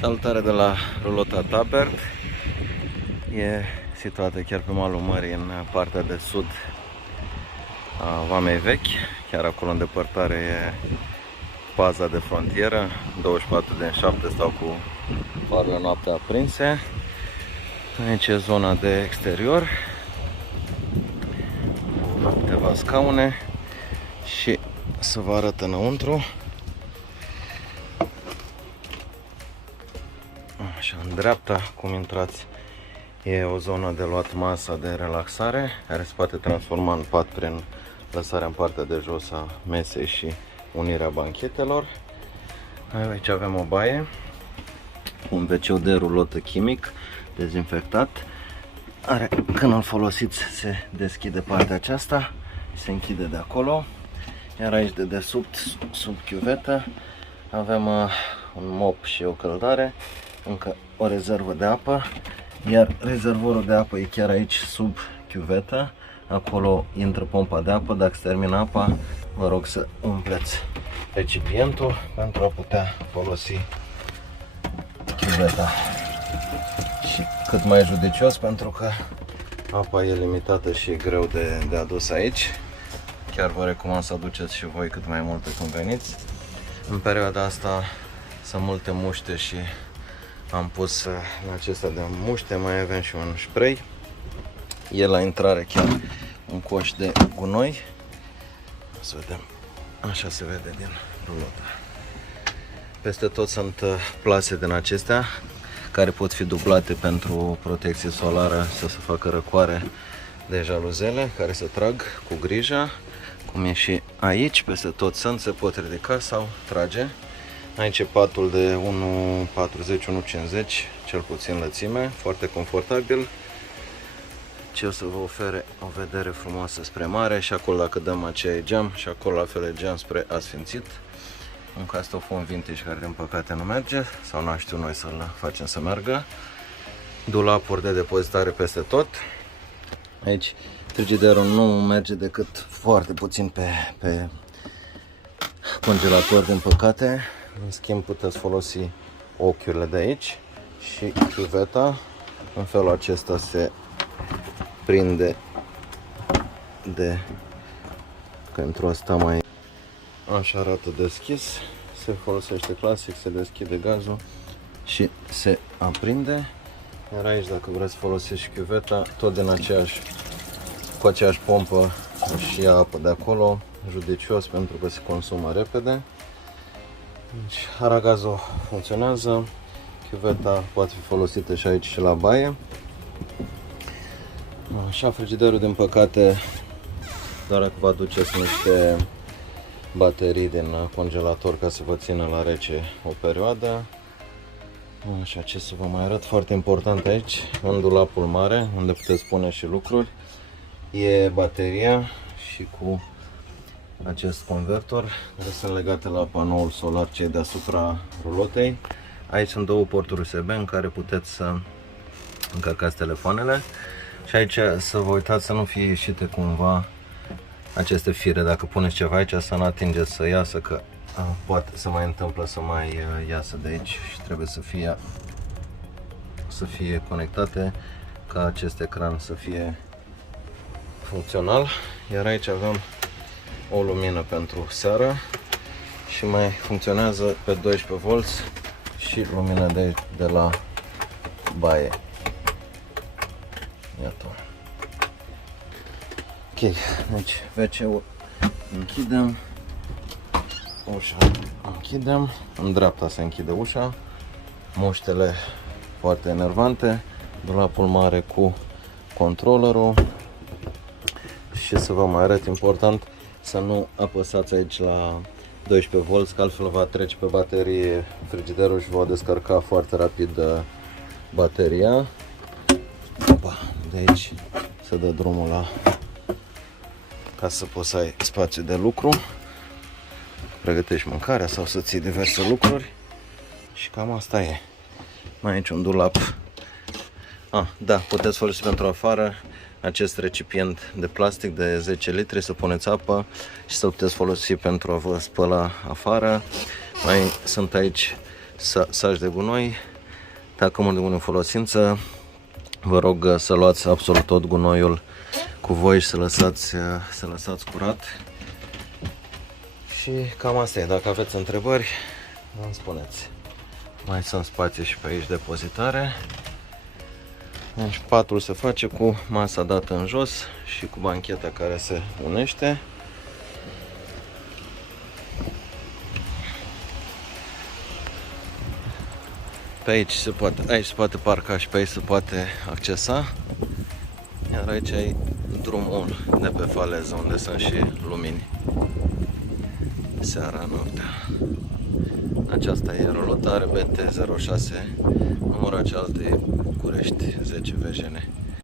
Salutare de la rulota Tabert. E situată chiar pe malul mării, în partea de sud a Vamei Vechi. Chiar acolo în depărtare e paza de frontieră. 24/7 stau cu farurile noaptea aprinse. Aici e zona de exterior, cu câteva scaune, și să vă arăt înăuntru. Așa, în dreapta, cum intrați, e o zonă de luat masa, de relaxare, care se poate transforma în pat prin lăsarea în partea de jos a mesei și unirea banchetelor. Aici avem o baie, un WC de rulotă chimic dezinfectat. Când îl folosiți, se deschide partea aceasta, se închide de acolo. Iar aici de desubt, sub chiuvetă, avem un mop și o căldare, încă o rezervă de apă, iar rezervorul de apă e chiar aici sub chiuvetă. Acolo intră pompa de apă. Dacă se termină apa, vă rog să umpleți recipientul pentru a putea folosi chiuveta. Și cât mai judicios, pentru că apa e limitată și e greu de adus aici. Chiar vă recomand să aduceți și voi cât mai multe când veniți. În perioada asta sunt multe muște și am pus în acesta de muște, mai avem și un spray. E la intrare chiar un coș de gunoi. Să vedem, așa se vede din rulotă. Peste tot sunt plase din acestea care pot fi dublate pentru protecție solară, să se facă răcoare de jaluzele care se trag cu grijă, cum e și aici. Peste tot se pot ridica sau trage. Aici e patul de 1,40-1,50, cel puțin lățime, foarte confortabil, ce o să vă ofere o vedere frumoasă spre mare. Și acolo, dacă dăm aceea geam, și acolo la fel e geam spre asfințit. Un castofon vintage care din păcate nu merge, sau nu știu noi să-l facem să meargă. Dulapuri de depozitare peste tot. Aici frigiderul nu merge decât foarte puțin pe congelator, din păcate. În schimb, puteți folosi ochiurile de aici și chiuveta. În felul acesta se prinde că într-o asta mai... Așa arată deschis. Se folosește clasic, se deschide gazul și se aprinde. Iar aici, dacă vreți să folosiți și chiuveta, tot cu aceeași pompă și ia apă de acolo, judicios, pentru că se consumă repede. Deci, aragazul funcționează, chiuveta poate fi folosită și aici și la baie. Așa, frigiderul, din păcate, doar dacă vă aduceți niște baterii din congelator ca să vă țină la rece o perioadă. Așa, ce să vă mai arăt, foarte important aici, în dulapul mare, unde puteți pune și lucruri, e bateria și cu acest convertor, care sunt legate la panoul solar, cei deasupra rulotei. Aici sunt două porturi USB în care puteți să încărcați telefoanele. Și aici să vă uitați să nu fie ieșite cumva aceste fire. Dacă puneți ceva aici, să nu atingeți să iasă, că poate să mai întâmplă să mai iasă de aici și trebuie să fie conectate ca acest ecran să fie funcțional. Iar aici avem o lumină pentru seară și mai funcționează pe 12 V și lumină de la baie. Iată. Ok, deci WC-ul închidem, ușa închidem, în dreapta se închide ușa, muștele foarte enervante, dulapul mare cu controllerul. Și să vă mai arăt, important să nu apăsați aici la 12 V, că altfel va trece pe baterie frigiderul și va descărca foarte rapid bateria. Opa, de aici se dă drumul ca să poți să ai spațiu de lucru, pregătești mâncarea sau să ții diverse lucruri. Și cam asta e. Mai aici un dulap. Da, puteți folosi pentru afară acest recipient de plastic de 10 litri, să puneți apă și să puteți folosi pentru a vă spăla afară. Mai sunt aici saci de gunoi, Dacă mă în folosință, vă rog să luați absolut tot gunoiul cu voi și să lăsați curat. Și cam asta e. Dacă aveți întrebări, îmi spuneți. Mai sunt spații și pe aici de pozitare. Deci patul se face cu masa dată în jos și cu bancheta care se unește. Pe aici se poate parca și pe aici se poate accesa. Iar aici e drumul de pe faleză unde sunt și lumini seara, noaptea. Aceasta e rulota RBT 06, numărul cealaltă e București 10 VJN.